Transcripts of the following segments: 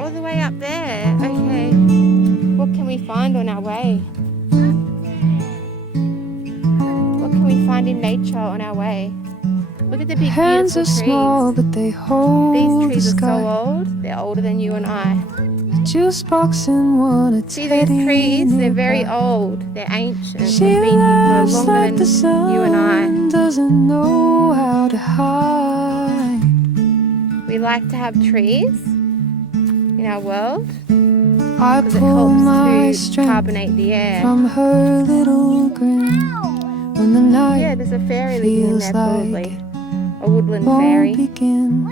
All the way up there. Okay. What can we find on our way? What can we find in nature on our way? Look at the big Hands beautiful are trees. small, but they hold These trees the are sky. so old. They're older than you and I. Juice box and one a See these teddy trees? They're very nearby. old. They're ancient. She They've been here for laughs longer like the than you and I. sun doesn't know how to hide. We like to have trees in our world I because it pull my helps to strength carbonate the air. from her little grin. When the night Yeah, there's a fairy living in there feels probably. like A woodland won't fairy. begin.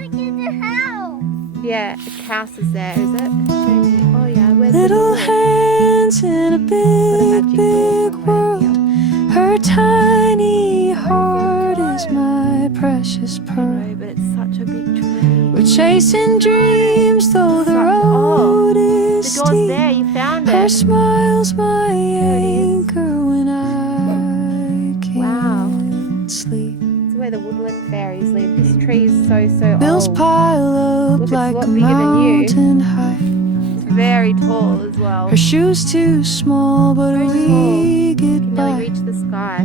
Yeah, its house is there, is it? Oh yeah, where's the Little door? hands in a Got a big, magic door big somewhere world. here. Her tiny heart is my precious pearl. No, but it's such a big tree. We're chasing dreams, though the Such- road The is door's steep. there, you found Her it. smile's my There it is. anchor when I can't Wow. sleep. It's where the woodland fairies live. This tree is so Bills old. pile up Look, it's like a lot a bigger than you. mountain high. It's very tall as well. Her shoes too small, but Very tall. we You get can nearly by. reach the sky.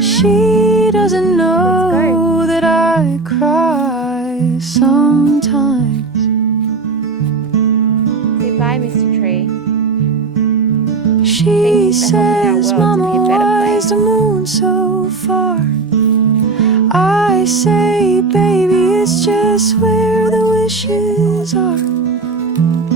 She doesn't know go. that I cry sometimes. Say bye, Mr. Tree. She you for helping our says, world to be a Mama, better why is place." the moon so far? I say, baby, it's just where the wishes are.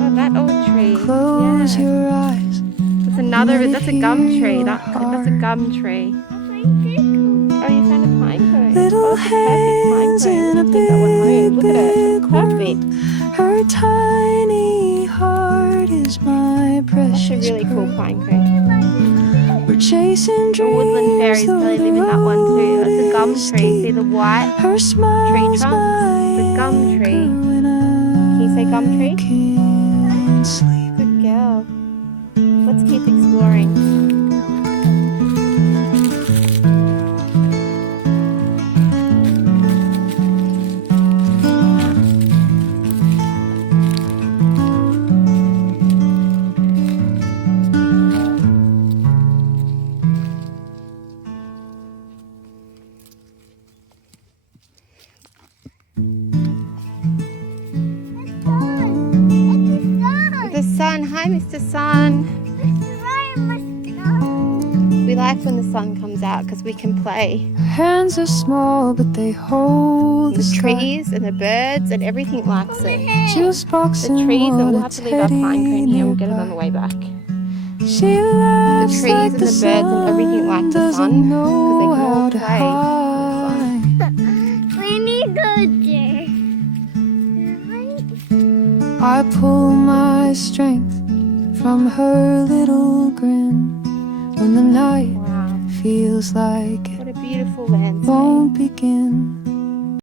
Oh, that old tree. Close Yeah. your eyes. That's another. Let it That's a gum heal tree. your That's a heart. gum tree. Oh, you found a pine cone. Little Oh, it's a perfect pine hands cone. in a We can take that one home. Look at it. big It's perfect. Her tiny heart is my That's precious a really cool pearl. pine cone. We're chasing The dreams, woodland fairies though probably the live in that one too. road That's a gum is tree. See steep. the white Her smile's trunks? my It's a gum anchor tree. when Can you say gum tree? I can't sleep. Good girl. Let's keep exploring. The sun. Hi, Mr. Sun. We like when the sun comes out because we can play. Hands are small, but they hold The sky. trees and the birds and everything likes it. Juice box The and trees, and we'll one a have to leave our teddy pine cone here. We'll get it on nearby. the way back. She The laughs trees like and the birds and everything like the sun doesn't know because they can how all to play in the sun. hide. We need to there. I pull my strength from her little grin. When the night Wow, feels like it what a beautiful landscape. won't begin.